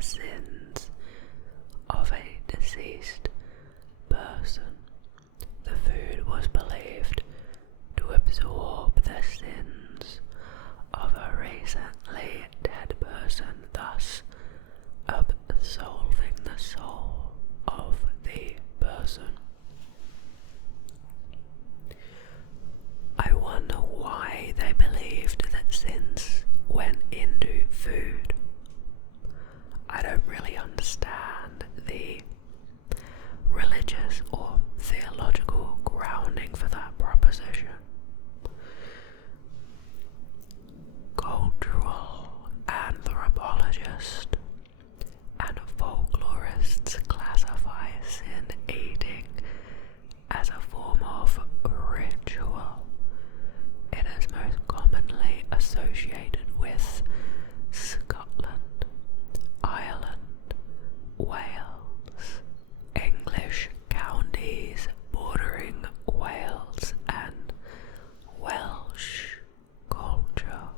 the sins of a deceased person. The food was believed to absorb the sins of a recently dead person, thus absolving the soul of the person. I wonder why they believed that sins went into food. I don't really understand the religious or theological grounding for that proposition. Cultural anthropologists and folklorists classify sin eating as a form of ritual. It is most commonly associated with Scotland, Ireland, Wales, English counties bordering Wales, and Welsh culture.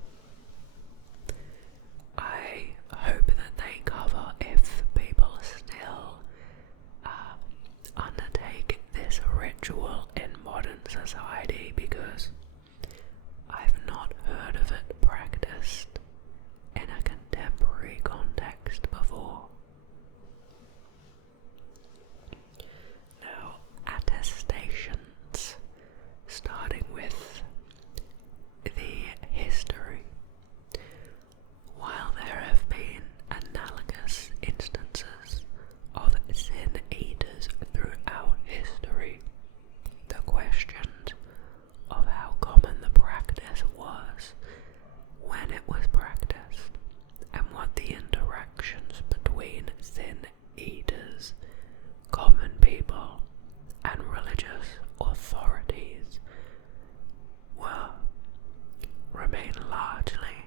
I hope that they cover if people still undertake this ritual in modern society, because I've not heard of it practiced in a contemporary context before. Now, attestations, starting with the history. While there have been analogous instances of sin eaters throughout history, the question of how common the practice was, when it was practiced, and what the interactions between sin eaters, common people, and religious authorities were, remain largely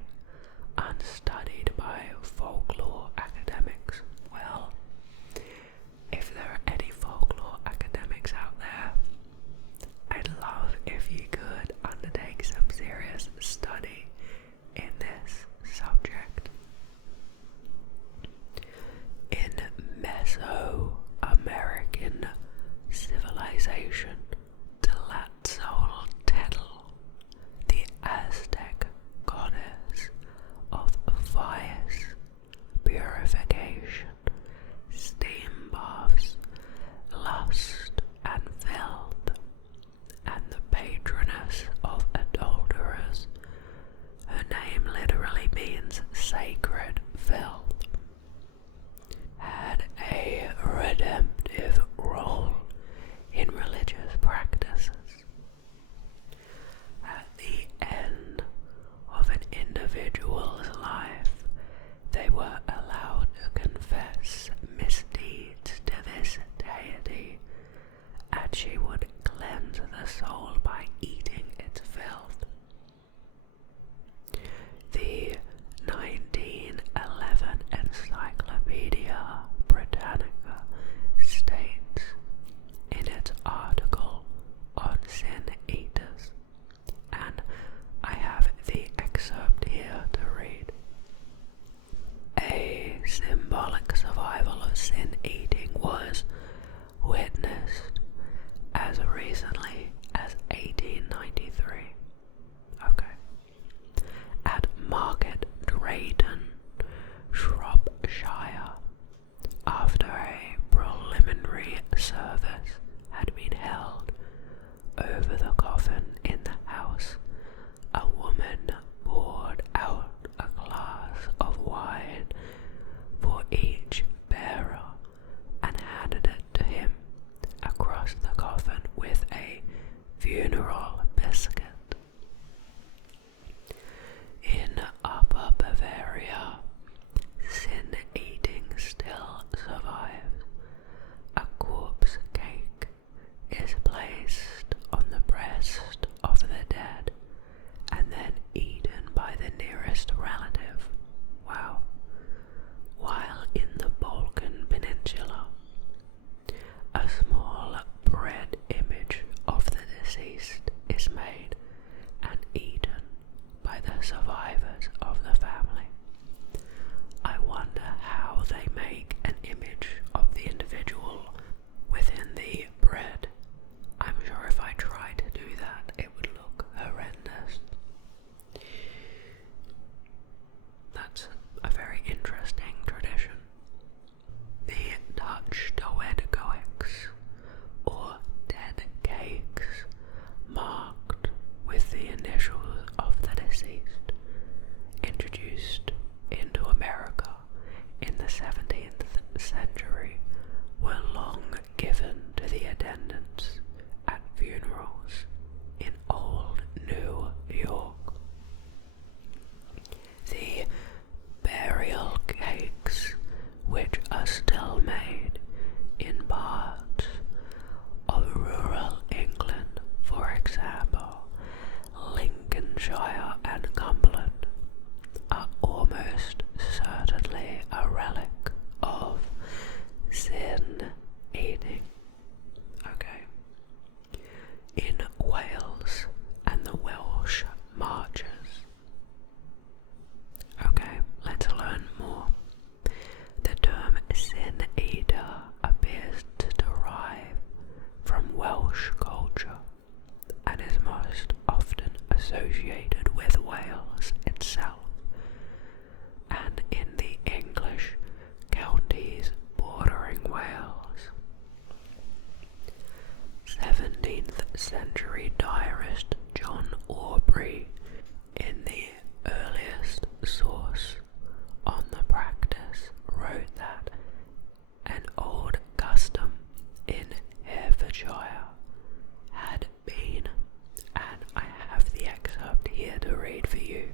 unstudied by folklore academics. Well, if there are any folklore academics out there, I'd love if you could undertake some serious study in this subject. In Mesoamerican civilization, Tlatzoltectl, the Aztec goddess of fires, purification, steam baths, lust and filth, and the patroness of adulterers. Her name literally means sacred filth, had a redemptive role in religious practices. At the end of an individual's life, they were allowed to confess misdeeds to this deity, and she would cleanse the soul by eating its filth. The 1911 in the 17th century were long given to the attendants at funerals in old New York. The burial cakes, which are still made in parts of rural England, for example, Lincolnshire and Cumberland, are almost certainly a relic of sin eating. Okay. In Wales and the Welsh marches. Okay, let's learn more. The term sin eater appears to derive from Welsh culture and is most often associated with Wales itself and in the English counties bordering Wales. 17th century diarist John Aubrey, in the earliest source on the practice, wrote that an old custom in Herefordshire had been, and I have the excerpt here to read for you,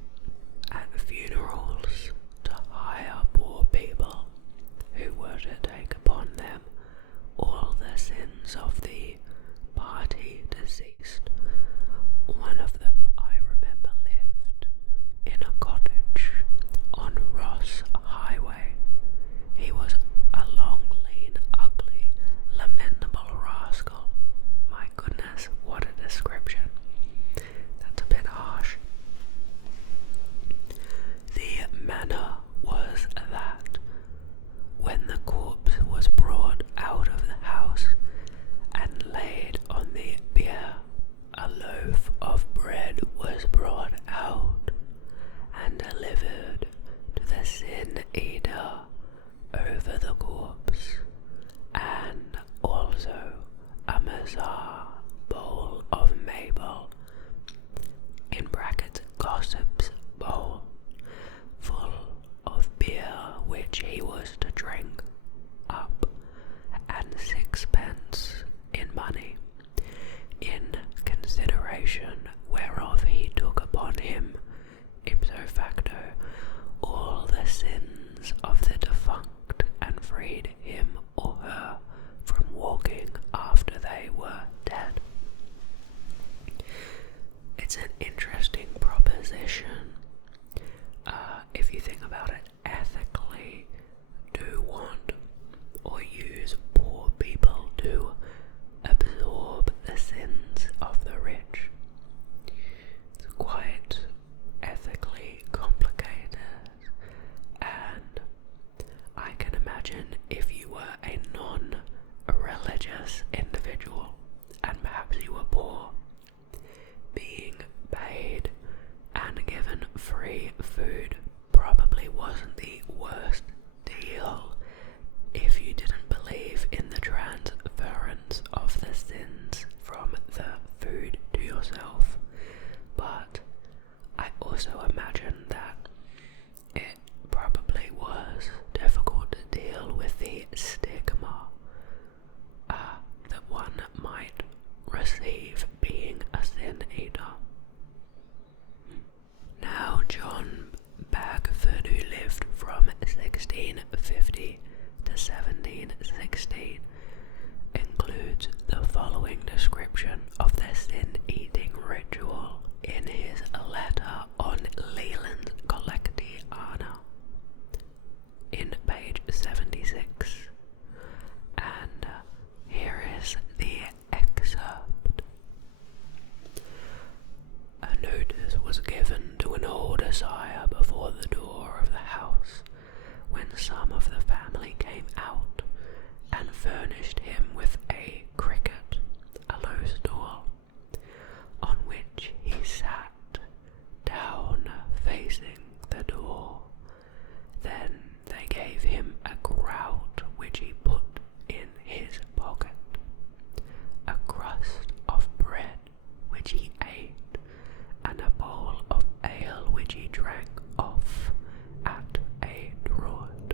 at funerals to hire poor people who were to take upon them all the sins of the party deceased. One of them, I remember, lived in a cottage on Ross Highway. He was a long, lean, ugly, lamentable rascal. My goodness, what a description. That's a bit harsh. The manner was that when the corpse was brought out of the house and laid on the bier, a loaf of bread was brought out and delivered to the sin eater over the corpse, and also a mazar bowl of Mabel, in brackets gossip's bowl, full of beer which he was to drink up, and 6 pence in money, in consideration whereof he took upon him ipso facto all the sins of the defunct and freed him or her from walking after they were dead. It's an interesting proposition. If you think about it ethically, do want or use poor people to absorb the sins of the rich? It's quite ethically complicated, and I can imagine if you were a non-religious individual and perhaps you were poor, being paid and given free food probably wasn't the worst deal if you didn't believe in the transference of the sins from the food to yourself. But I also imagine that it probably was difficult to deal with the stigma that one might receive being a sin eater. Now, John Bagford, who lived from 1650 to 1716, includes the following description of the sin-eating ritual in his letter on Leland's Collectiana in page 76. And here is the excerpt. A notice was given to an older sire before the door of the house, when some of the family came out and furnished him with a cricket, a low stool, on which he sat down facing the door. Then they gave him a groat which he put in his pocket, a crust of bread which he ate, and a bowl of ale which he drank off at a draught.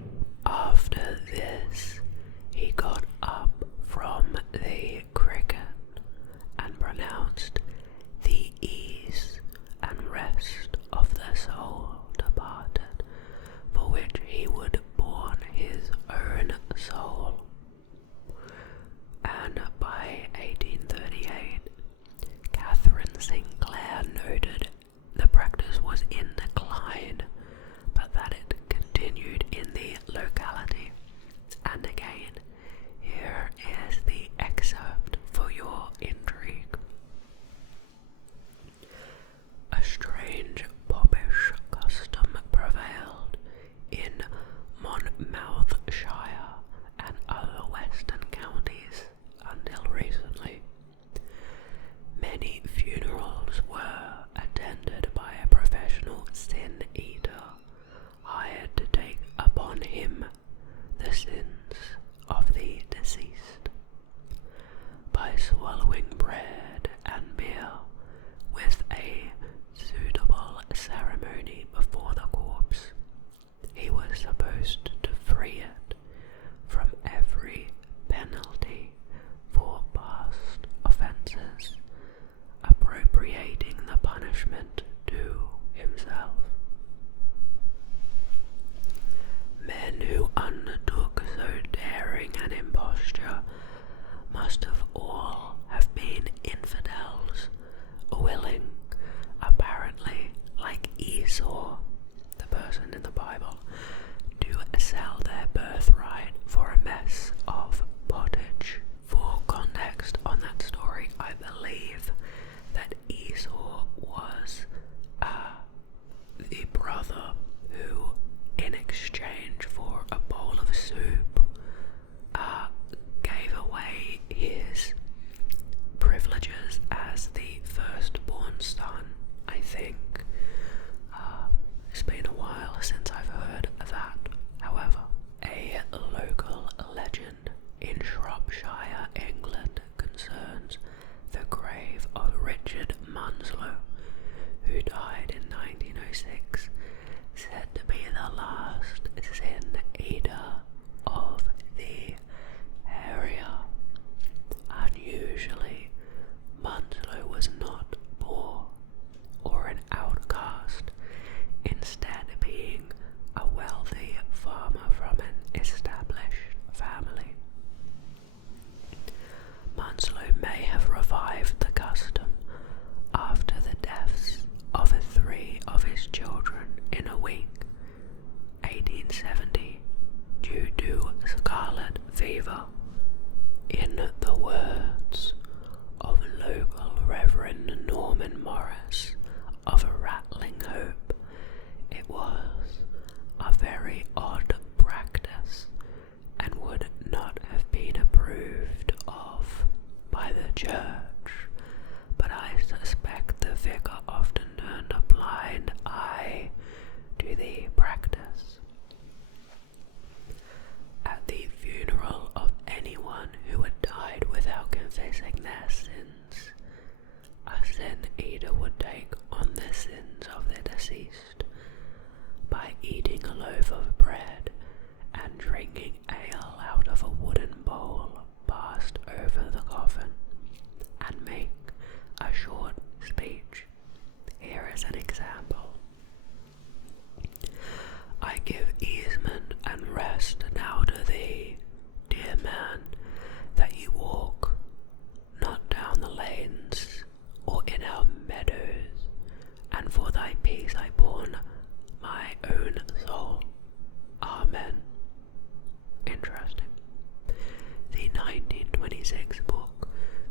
sins of the deceased by swallowing bread and beer with a suitable ceremony before the corpse. He was supposed to free it from every penalty for past offences, appropriating the punishment to himself. Men who undertook so daring an imposture must have all have been infidels, willing, apparently like Esau, the person in the Bible, to sell their birthright for a mess of pottage. For context on that story, I believe that Esau was the brother who, in exchange for a bowl of soup, gave away his privileges as the firstborn son, I think. It's been a while since I've heard of that. However, a local legend in Shropshire, England, concerns the grave of Richard Munslow, who died in 1906, said to be the last sin eater of the area. Unusually, Munslow was not poor or an outcast, instead being a wealthy farmer from an established family. Munslow may have revived the custom after the deaths of 3 of his children in a week, 1870, due to scarlet fever. In the words of local Reverend Norman Morris of Rattling Hope, it was a very odd practice and would not have been approved of by the church, but I suspect the vicar often turned a blind eye to the practice. At the funeral of anyone who had died without confessing their sins, a sin eater would take on the sins of the deceased by eating a loaf of bread and drinking ale out of a wooden bowl passed over the coffin, and make a short speech. Here is an example. I give easement and rest now to thee, dear man, that you walk not down the lanes or in our meadows, and for thy peace I pawn my own soul. Amen. Interesting. The 1926 book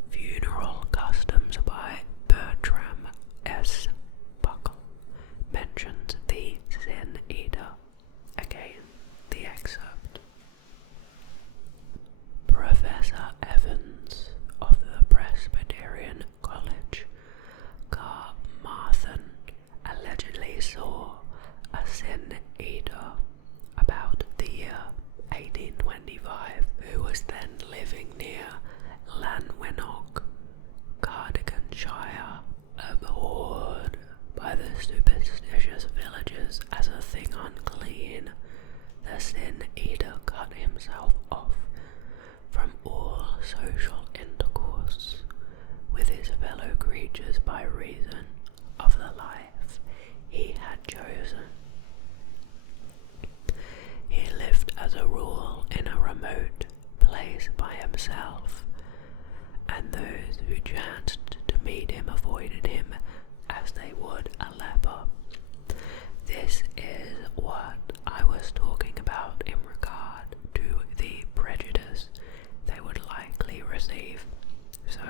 Funeral Customs by Bertram S. Buckle mentions the sin eater. Again, the excerpt. Professor Evans of the Presbyterian College, Carmarthen, allegedly saw a sin eater about the year 1825 who was then living near Llanwynnog, Cardiganshire, abhorred by the superstitious villagers as a thing unclean. The sin eater cut himself off from all social intercourse with his fellow creatures by reason of the life he had chosen. He lived as a rule in a remote place by himself, and those who chanced to meet him avoided him as they would a leper. This is what I was talking about in regard to the prejudice they would likely receive, so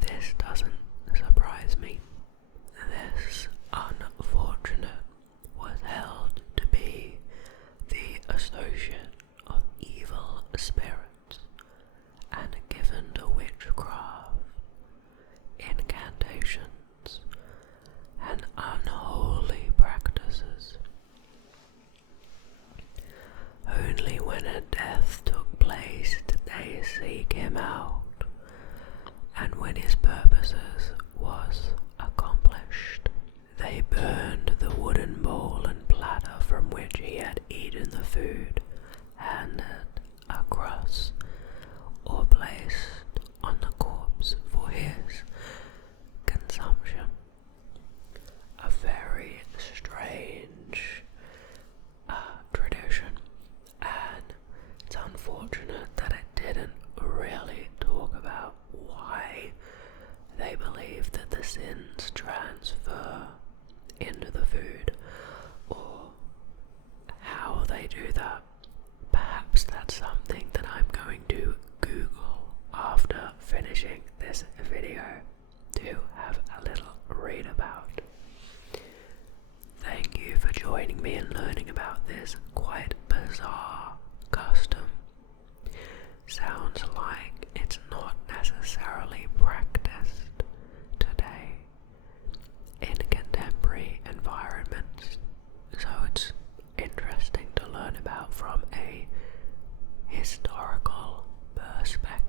this doesn't surprise me. This unfortunate was held to be the associate of evil spirits and given to witchcraft, incantations, and unholy practices. when his purposes was accomplished, they burned the wooden bowl and platter from which he had eaten the food, handed across or placed on the corpse for his consumption. A very strange tradition, and it's unfortunate that it didn't really talk about why they believe that the sins transfer into the food or how they do that. Perhaps that's something that I'm going to Google after finishing this video to have a little read about. Thank you for joining me in learning about this quite bizarre custom. Sounds like it's not necessarily practiced today in contemporary environments, so it's interesting to learn about from a historical perspective.